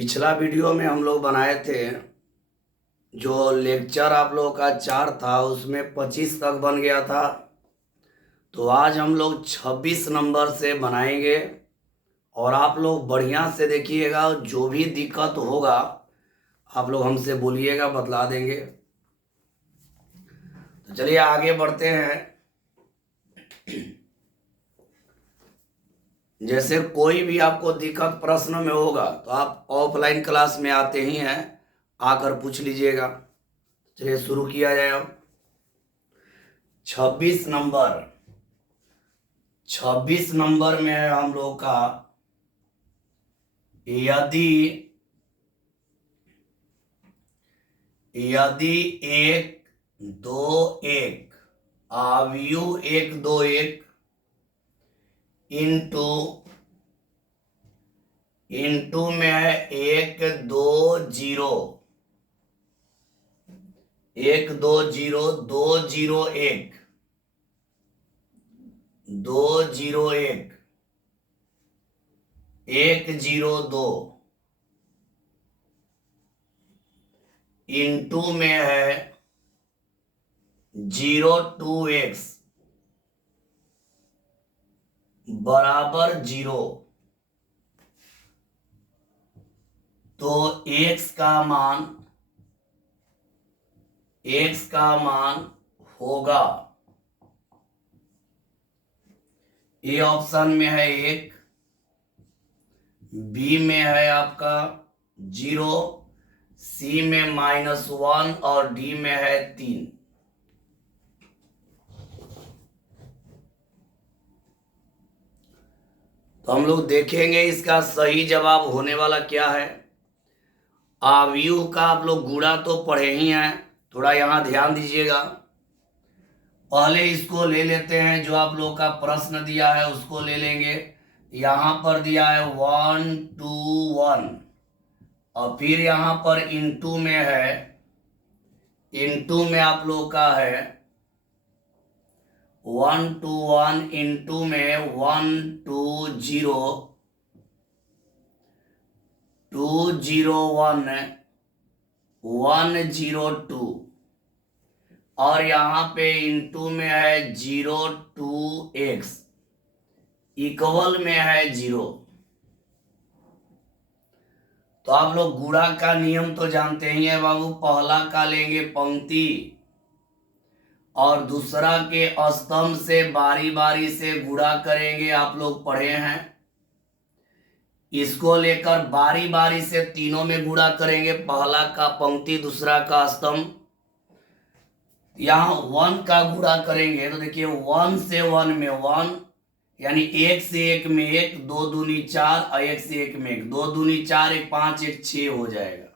पिछला वीडियो में हम लोग बनाए थे जो लेक्चर आप लोगों का 4 था उसमें 25 तक बन गया था। तो आज हम लोग 26 नंबर से बनाएंगे और आप लोग बढ़िया से देखिएगा। जो भी दिक्कत होगा आप लोग हमसे बोलिएगा, बतला देंगे। तो चलिए आगे बढ़ते हैं। जैसे कोई भी आपको दिक्कत प्रश्न में होगा तो आप ऑफलाइन क्लास में आते ही हैं, आकर पूछ लीजिएगा। चलिए शुरू किया जाए। अब 26 नंबर में है हम लोग का, यदि 1 2 1 अवयु 1 2 1 इंटू में है 1 2 0 1 2 0 2 0 1 2 0 1 1 0 2 इंटू में है 0 2 x बराबर 0। तो x का मान होगा, ए ऑप्शन में है 1, बी में है आपका 0, सी में -1 और डी में है 3। तो हम लोग देखेंगे इसका सही जवाब होने वाला क्या है। अवयव का आप लोग गुणा तो पढ़े ही हैं, थोड़ा यहाँ ध्यान दीजिएगा। पहले इसको ले लेते हैं, जो आप लोग का प्रश्न दिया है उसको ले लेंगे। यहाँ पर दिया है 1 2 1 और फिर यहाँ पर इंटू में है, इंटू में आप लोग का है 1 2 1 इंटू में 1 2 0 2 0 1 1 0 2 और यहाँ पे इंटू में है 0 2 x इक्वल में है 0। तो आप लोग गुणा का नियम तो जानते ही हैं बाबू। पहला का लेंगे पंक्ति और दूसरा के स्तंभ से बारी बारी से गुणा करेंगे, आप लोग पढ़े हैं। इसको लेकर बारी बारी से तीनों में गुणा करेंगे, पहला का पंक्ति दूसरा का स्तंभ। यहाँ 1 का गुणा करेंगे तो देखिए 1 से 1 में 1 यानी 1 से 1 में 1, 2 दूनी 4 और 1 से 1 में 1, 2 दूनी 4 1 5 1 6 हो जाएगा।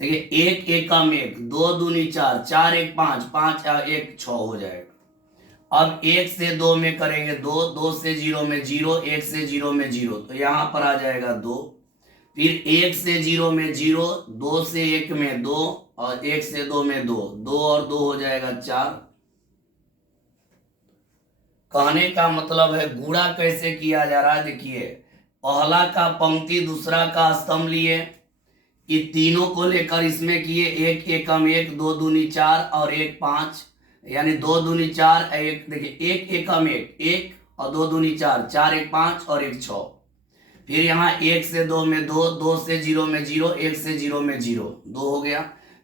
देखिए 1 एकम 1, 2 दूनी 4 4 1 5 5 1 6 हो जाएगा। अब 1 से 2 में करेंगे 2, 2 से 0 में 0, 1 से 0 में 0, तो यहाँ पर आ जाएगा 2। फिर 1 से 0 में 0, 2 से 1 में 2 और 1 से 2 में 2, 2 और 2 हो जाएगा 4। कहने का मतलब है गुणा कैसे किया जा रहा है। देखिए पहला का पंक्ति दूसरा का स्तंभ लिए, ये तीनों को लेकर इसमें किए 1 एकम 1, 2 दूनी 4 और 1 5 यानी 2 दूनी 4 1, देखिए 1 एकम 1 1 और 2 दूनी 4 4 1 5 और 1 6। फिर यहाँ 1 से 2 में 2, 2 से 0 में 0, 1 से 0 में 0, 2 हो गया।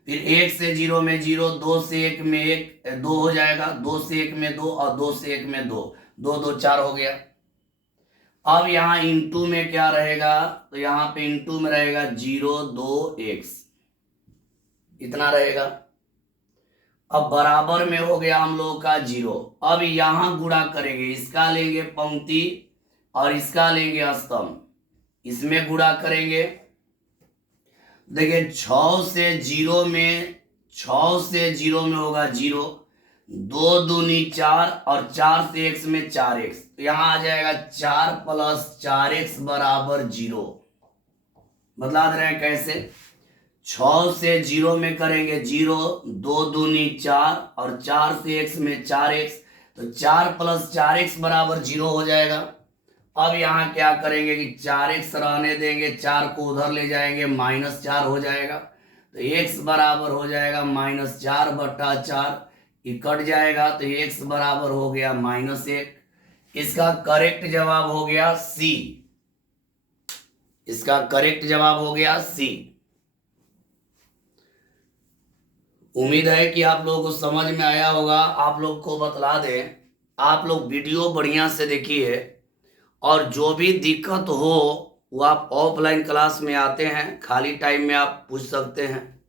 फिर 1 से 0 में 0, 2 से 1 में 1, 2 हो जाएगा, 2 से 1 में 2 और 2 से 1 में 2, 2 2 4 हो गया। अब यहाँ इंटू में क्या रहेगा, तो यहाँ पे इंटू में रहेगा 0 2 x इतना रहेगा। अब बराबर में हो गया हम लोग का 0। अब यहाँ गुणा करेंगे, इसका लेंगे पंक्ति और इसका लेंगे स्तंभ, इसमें गुणा करेंगे। देखिए 6 से 0 में होगा 0, 2 दूनी 4 और 4 से x में 4x, तो यहाँ आ जाएगा 4 + 4x बराबर 0। बतला दे रहे हैं कैसे। 6 से 0 में करेंगे 0, 2 दूनी 4 और 4 से x में 4x, तो 4 + 4x बराबर 0 हो जाएगा। अब यहाँ क्या करेंगे कि 4x रहने देंगे, 4 को उधर ले जाएंगे, -4 हो जाएगा। तो x बराबर हो जाएगा -4/4, ये कट जाएगा तो x बराबर हो गया -1। इसका करेक्ट जवाब हो गया सी। इसका करेक्ट जवाब हो गया सी। उम्मीद है कि आप लोगों को समझ में आया होगा। आप लोग को बतला दें, आप लोग वीडियो बढ़िया से देखिए और जो भी दिक्कत हो वो आप ऑफलाइन क्लास में आते हैं, खाली टाइम में आप पूछ सकते हैं।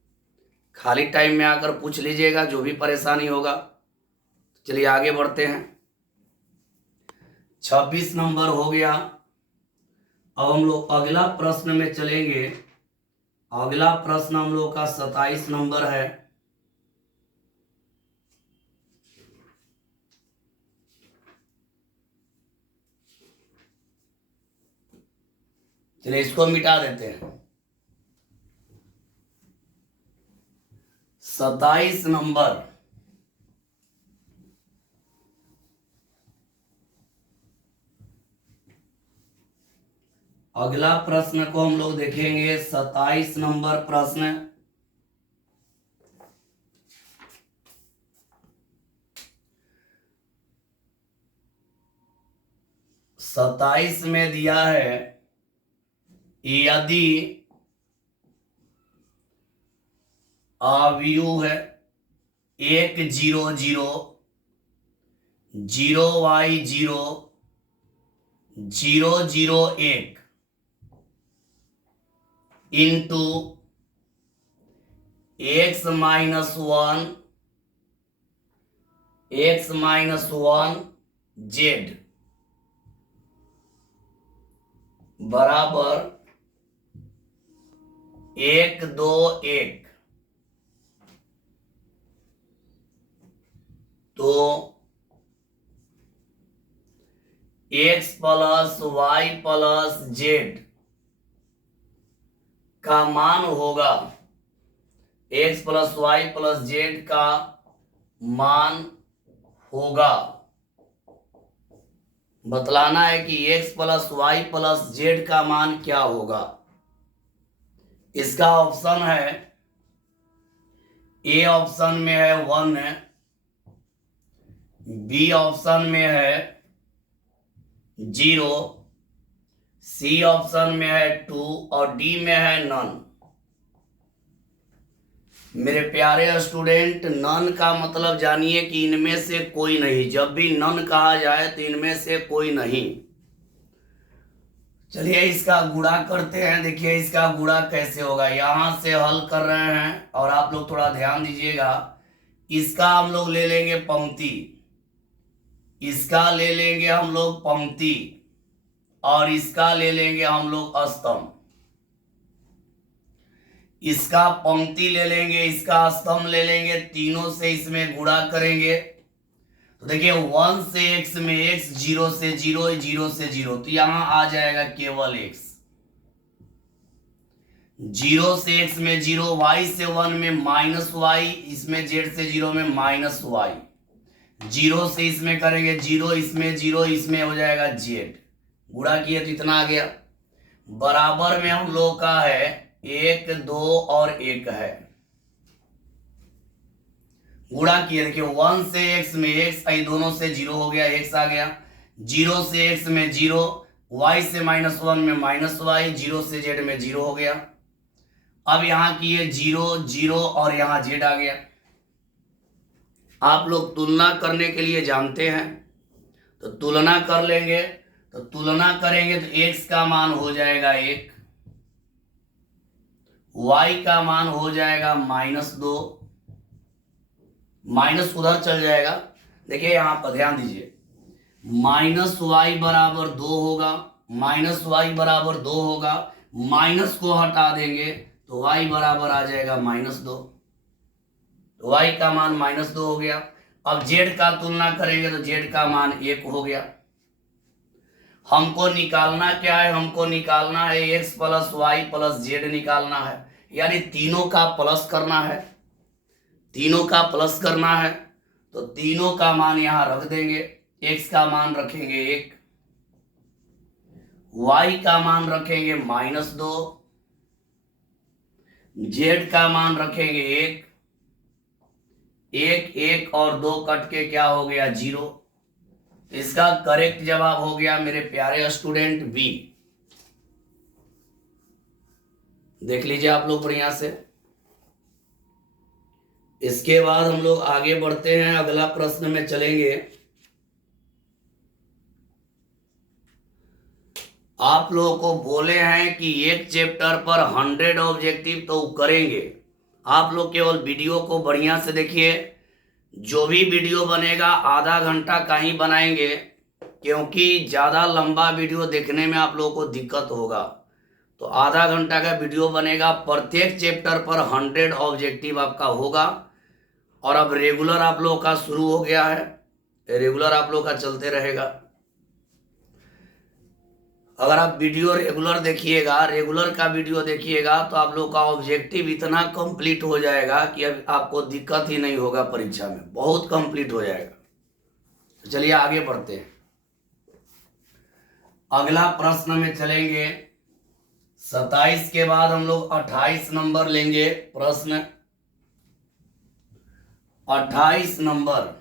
खाली टाइम में आकर पूछ लीजिएगा जो भी परेशानी होगा। चलिए आगे बढ़ते हैं। 26 नंबर हो गया। अब हम लोग अगला प्रश्न में चलेंगे। अगला प्रश्न हम लोग का 27 नंबर है। चलिए इसको मिटा देते हैं। 27 नंबर, अगला प्रश्न को हम लोग देखेंगे। 27 नंबर प्रश्न, सताइस में दिया है यदि अवयव है 1 0 0 0 y 0 0 0 1 इंटू x -1 z बराबर 1 2 1, तो x plus y plus z का मान होगा, x plus y plus z का मान होगा। बतलाना है कि x plus y plus z का मान क्या होगा। इसका ऑप्शन है, ए ऑप्शन में है 1, बी ऑप्शन में है 0, सी ऑप्शन में है 2 और डी में है नन। मेरे प्यारे स्टूडेंट, नन का मतलब जानिए कि इनमें से कोई नहीं। जब भी नन कहा जाए तो इनमें से कोई नहीं। चलिए इसका गुणा करते हैं। देखिए इसका गुणा कैसे होगा, यहां से हल कर रहे हैं और आप लोग थोड़ा ध्यान दीजिएगा। इसका हम लोग ले लेंगे पंक्ति, इसका ले लेंगे हम लोग पंक्ति और इसका ले लेंगे हम लोग स्तंभ। इसका पंक्ति ले लेंगे, इसका स्तंभ ले लेंगे, तीनों से इसमें गुणा करेंगे। तो देखिए 1 से x में x, 0 से 0, 0 से 0, तो यहां आ जाएगा केवल x। 0 से x में 0, y से 1 में -y, इसमें z से 0 में -y, 0 से इसमें करेंगे 0, इसमें 0, इसमें हो जाएगा z। गुणा किए तो इतना आ गया। बराबर में हम लोग का है 1 2 और 1 है। गुणा किए, देखिए 1 से x में x, आई दोनों से 0 हो गया, x आ गया। 0 से x में 0, y से -1 में -y, 0 से z में 0 हो गया। अब यहाँ किए 0 0 और यहाँ z आ गया। आप लोग तुलना करने के लिए जानते हैं, तो तुलना कर लेंगे। तो तुलना करेंगे तो x का मान हो जाएगा 1, y का मान हो जाएगा -2, माइनस उधर चल जाएगा। देखिए यहां पर ध्यान दीजिए, -y बराबर 2 होगा, -y बराबर 2 होगा, माइनस को हटा देंगे तो y बराबर आ जाएगा -2, तो y का मान -2 हो गया। अब z का तुलना करेंगे तो z का मान 1 हो गया। हमको निकालना क्या है, हमको निकालना है x plus y plus z निकालना है, यानी तीनों का प्लस करना है, तीनों का प्लस करना है। तो तीनों का मान यहां रख देंगे, x का मान रखेंगे 1, y का मान रखेंगे -2, z का मान रखेंगे 1, 1 1 और 2 कट के क्या हो गया 0। इसका करेक्ट जवाब हो गया मेरे प्यारे स्टूडेंट बी। देख लीजिए आप लोग बढ़िया से। इसके बाद हम लोग आगे बढ़ते हैं, अगला प्रश्न में चलेंगे। आप लोगों को बोले हैं कि एक चैप्टर पर 100 ऑब्जेक्टिव तो करेंगे। आप लोग केवल वीडियो को बढ़िया से देखिए। जो भी वीडियो बनेगा आधा घंटा का ही बनाएंगे, क्योंकि ज़्यादा लंबा वीडियो देखने में आप लोगों को दिक्कत होगा। तो आधा घंटा का वीडियो बनेगा, प्रत्येक चैप्टर पर 100 ऑब्जेक्टिव आपका होगा। और अब रेगुलर आप लोगों का शुरू हो गया है, रेगुलर आप लोगों का चलते रहेगा। अगर आप वीडियो रेगुलर देखिएगा, रेगुलर का वीडियो देखिएगा, तो आप लोग का ऑब्जेक्टिव इतना कंप्लीट हो जाएगा कि अब आपको दिक्कत ही नहीं होगा, परीक्षा में बहुत कंप्लीट हो जाएगा। चलिए आगे बढ़ते हैं, अगला प्रश्न में चलेंगे। 27 के बाद हम लोग 28 नंबर लेंगे। प्रश्न 28 नंबर,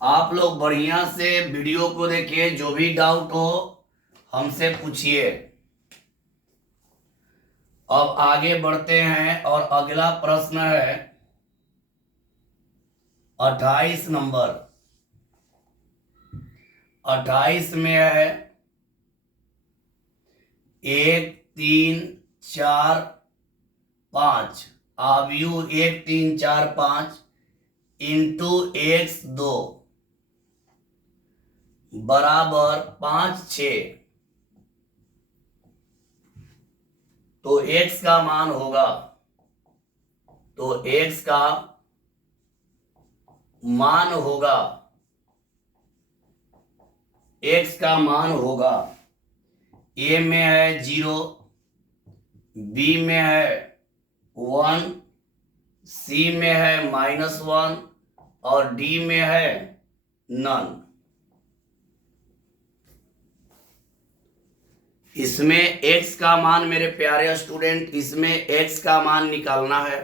आप लोग बढ़िया से वीडियो को देखिए, जो भी डाउट हो हमसे पूछिए। अब आगे बढ़ते हैं और अगला प्रश्न है 28 नंबर। 28 में है 1 3 4 5, आव्यूह 1 3 4 5 इंटू x2 बराबर 5 6। तो x का मान होगा, तो x का मान होगा, x का मान होगा a में है 0, b में है 1, c में है -1 और d में है नन। इसमें x का मान मेरे प्यारे स्टूडेंट, इसमें x का मान निकालना है।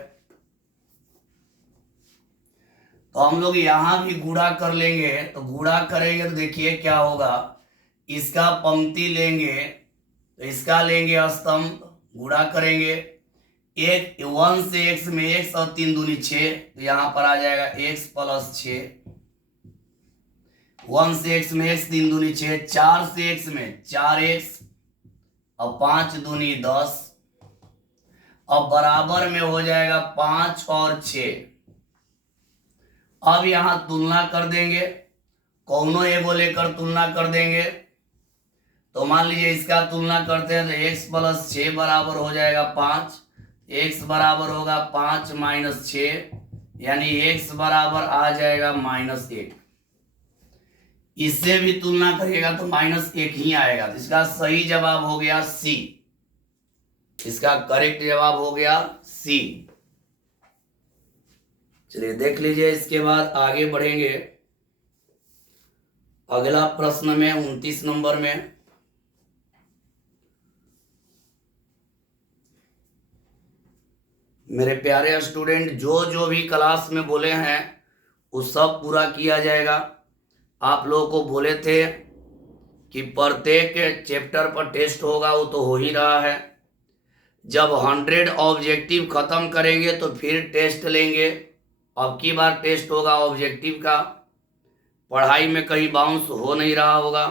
तो हम लोग यहां भी गुणा कर लेंगे। तो गुणा करेंगे तो देखिए क्या होगा, इसका पंक्ति लेंगे तो इसका लेंगे स्तंभ, गुणा करेंगे। 1 से x में x और 3 दूनी 6, तो यहां पर आ जाएगा x + 6। 1 से x में x 3 दूनी 6, 4 से x में 4x और 5 दूनी 10। अब बराबर में हो जाएगा 5 और 6। अब यहां तुलना कर देंगे, कौनों एगो लेकर तुलना कर देंगे। तो मान लीजिए इसका तुलना करते हैं तो x + 6 बराबर हो जाएगा 5, x बराबर होगा 5 - 6, यानी x बराबर आ जाएगा -1। इससे भी तुलना करिएगा तो -1 ही आएगा। तो इसका सही जवाब हो गया सी, इसका करेक्ट जवाब हो गया सी। चलिए देख लीजिए, इसके बाद आगे बढ़ेंगे अगला प्रश्न में 29 नंबर में। मेरे प्यारे स्टूडेंट, जो जो भी क्लास में बोले हैं वो सब पूरा किया जाएगा। आप लोगों को बोले थे कि प्रत्येक चैप्टर पर टेस्ट होगा, वो तो हो ही रहा है। जब 100 ऑब्जेक्टिव खत्म करेंगे तो फिर टेस्ट लेंगे। अब की बार टेस्ट होगा ऑब्जेक्टिव का, पढ़ाई में कहीं बाउंस हो नहीं रहा होगा।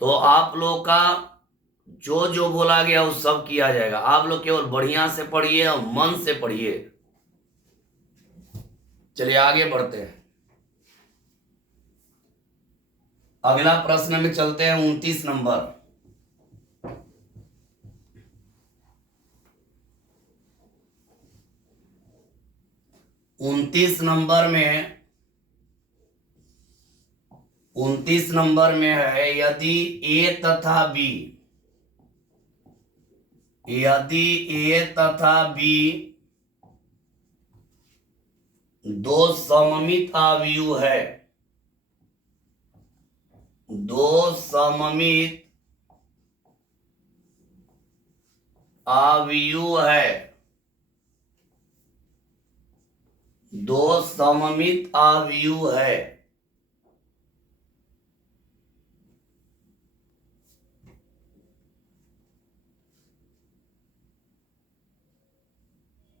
तो आप लोग का जो जो बोला गया वो सब किया जाएगा। आप लोग केवल बढ़िया से पढ़िए और मन से पढ़िए। चलिए आगे बढ़ते हैं, अगला प्रश्न में चलते हैं 29 नंबर। 29 नंबर में है यदि a तथा b, यदि a तथा b दो सममित आव्यूह है, दो सममित अवयव है, दो सममित अवयव है।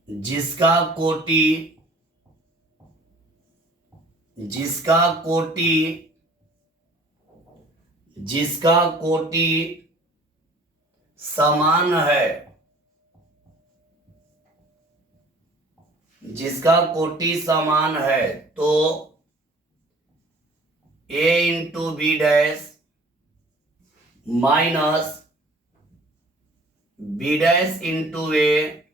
जिसका कोटि समान है, जिसका कोटि समान है, तो a into b dash minus b dash into a,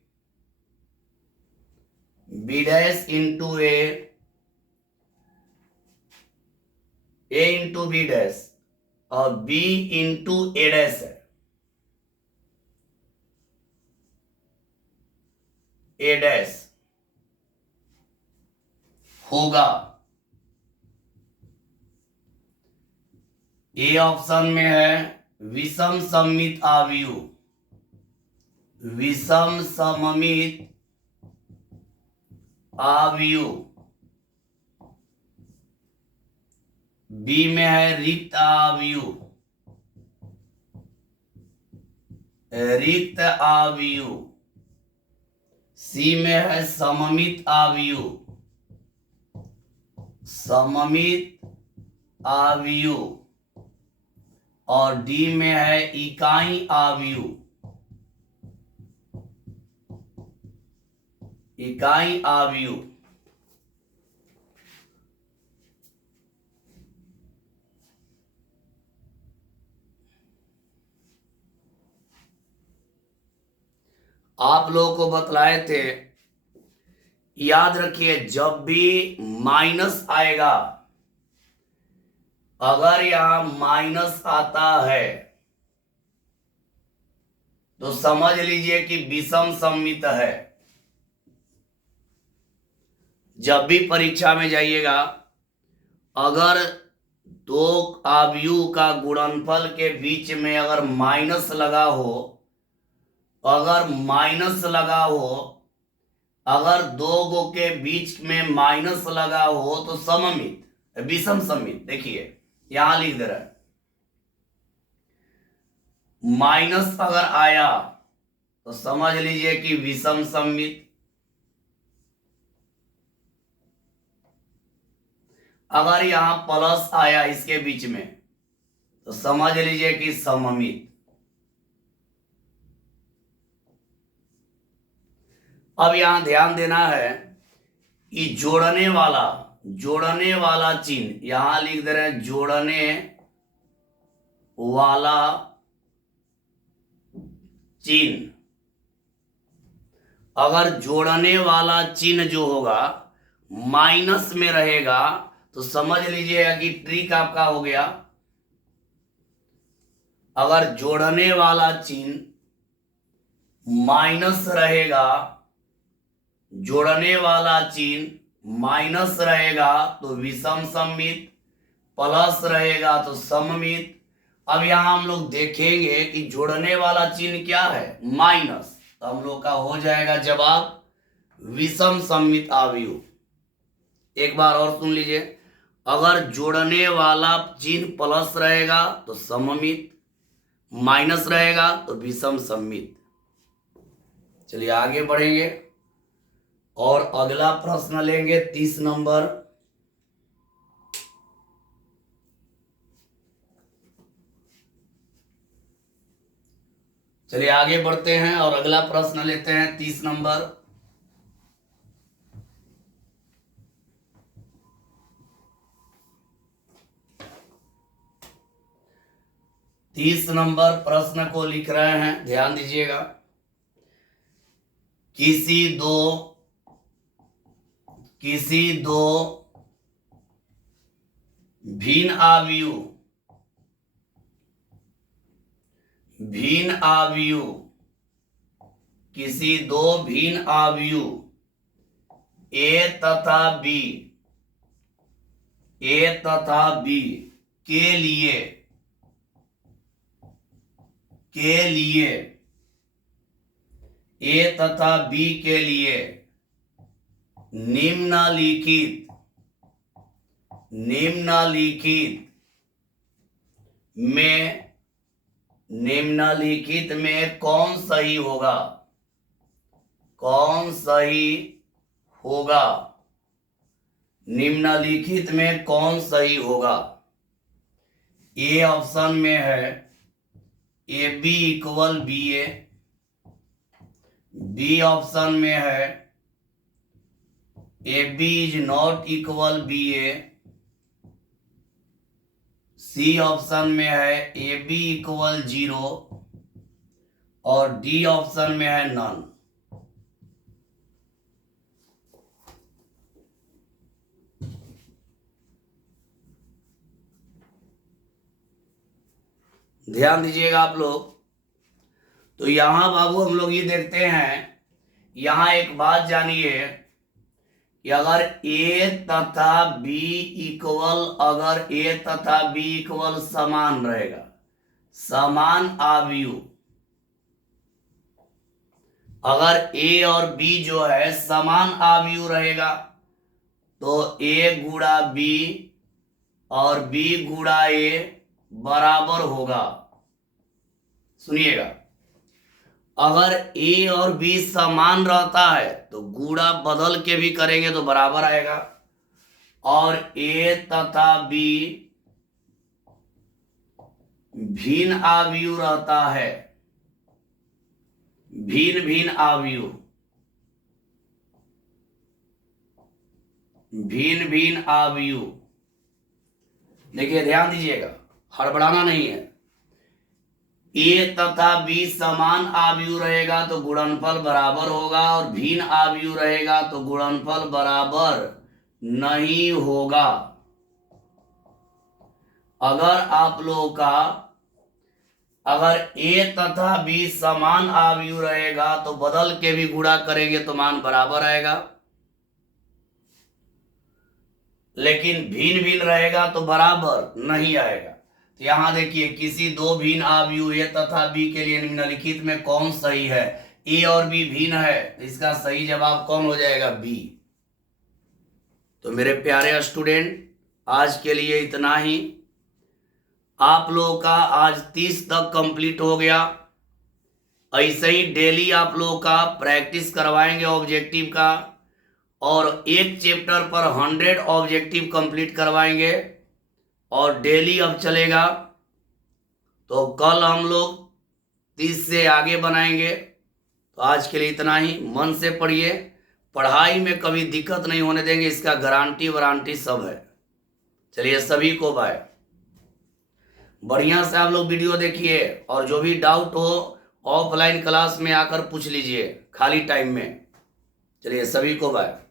b dash into a into b dash और बी इंटू ए डैश है, ए डैश होगा। ए ऑप्शन में है विषम सममित अवयव, विषम सममित अवयव। बी में है रिक्त अवयव, रिक्त अवयव। सी में है सममित अवयव, सममित अवयव। और डी में है इकाई अवयव, इकाई अवयव। आप लोगों को बतलाए थे, याद रखिए जब भी माइनस आएगा, अगर यहां माइनस आता है तो समझ लीजिए कि विषम सममित है। जब भी परीक्षा में जाइएगा, अगर दो अवयव का गुणनफल के बीच में अगर माइनस लगा हो, अगर माइनस लगा हो, अगर दो गो के बीच में माइनस लगा हो तो सममित, विषम सममित। देखिए यहां लिख दे रहा है, माइनस अगर आया तो समझ लीजिए कि विषम सममित, अगर यहां प्लस आया इसके बीच में तो समझ लीजिए कि सममित। अब यहां ध्यान देना है कि जोड़ने वाला चिन्ह, यहां लिख दे रहे हैं जोड़ने वाला चिन्ह। अगर जोड़ने वाला चिन्ह जो होगा माइनस में रहेगा तो समझ लीजिएगा कि ट्रिक आपका हो गया। अगर जोड़ने वाला चिन्ह माइनस रहेगा, जोड़ने वाला चिन्ह माइनस रहेगा तो विषम सममित, प्लस रहेगा तो सममित। अब यहां हम लोग देखेंगे कि जोड़ने वाला चिन्ह क्या है, माइनस, तो हम लोग का हो जाएगा जवाब विषम सममित अवयव। एक बार और सुन लीजिए, अगर जोड़ने वाला चिन्ह प्लस रहेगा तो सममित, माइनस रहेगा तो विषम सममित। चलिए आगे बढ़ेंगे और अगला प्रश्न लेंगे 30 नंबर। चलिए आगे बढ़ते हैं और अगला प्रश्न लेते हैं 30 नंबर। तीस नंबर प्रश्न को लिख रहे हैं, ध्यान दीजिएगा। किसी दो भिन्न अवयव, किसी दो भिन्न अवयव ए तथा बी के लिए के लिए, ए तथा बी के लिए निम्नलिखित में कौन सही होगा, निम्नलिखित में कौन सही होगा। ए ऑप्शन में है a b equal b a, b option में है a b is not equal b a, c option में है ए बी इक्वल 0 और डी ऑप्शन में है नन। ध्यान दीजिएगा आप लोग। तो यहां बाबू हम लोग ये देखते हैं, यहां एक बात जानिए कि अगर ए तथा बी इक्वल समान रहेगा, समान आव्यूह, अगर ए और बी जो है समान आव्यूह रहेगा तो ए गुणा बी और बी गुणा ए बराबर होगा। सुनिएगा, अगर ए और बी समान रहता है तो गुणा बदल के भी करेंगे तो बराबर आएगा, और ए तथा बी भिन्न आव्यूह रहता है, भिन्न आव्यूह। देखिए ध्यान दीजिएगा, हड़बड़ाना नहीं है। ए तथा बी समान आव्यूह रहेगा तो गुणनफल बराबर होगा, और भिन्न आव्यूह रहेगा तो गुणनफल बराबर नहीं होगा। अगर आप लोगों का अगर ए तथा बी समान आव्यूह रहेगा तो बदल के भी गुणा करेंगे तो मान बराबर आएगा, लेकिन भिन्न रहेगा तो बराबर नहीं आएगा। तो यहां देखिए, किसी दो भिन्न आव्यूह ए तथा बी के लिए निम्नलिखित में कौन सही है। ए और बी भिन्न है तो इसका सही जवाब कौन हो जाएगा, बी। तो मेरे प्यारे स्टूडेंट, आज के लिए इतना ही। आप लोगों का आज 30 तक कंप्लीट हो गया। ऐसे ही डेली आप लोगों का प्रैक्टिस करवाएंगे ऑब्जेक्टिव का, और एक चैप्टर पर 100 ऑब्जेक्टिव कंप्लीट करवाएंगे, और डेली अब चलेगा। तो कल हम लोग 30 से आगे बनाएंगे। तो आज के लिए इतना ही। मन से पढ़िए, पढ़ाई में कभी दिक्कत नहीं होने देंगे, इसका गारंटी वारंटी सब है। चलिए, सभी को बाय। बढ़िया से आप लोग वीडियो देखिए, और जो भी डाउट हो ऑफलाइन क्लास में आकर पूछ लीजिए खाली टाइम में। चलिए, सभी को बाय।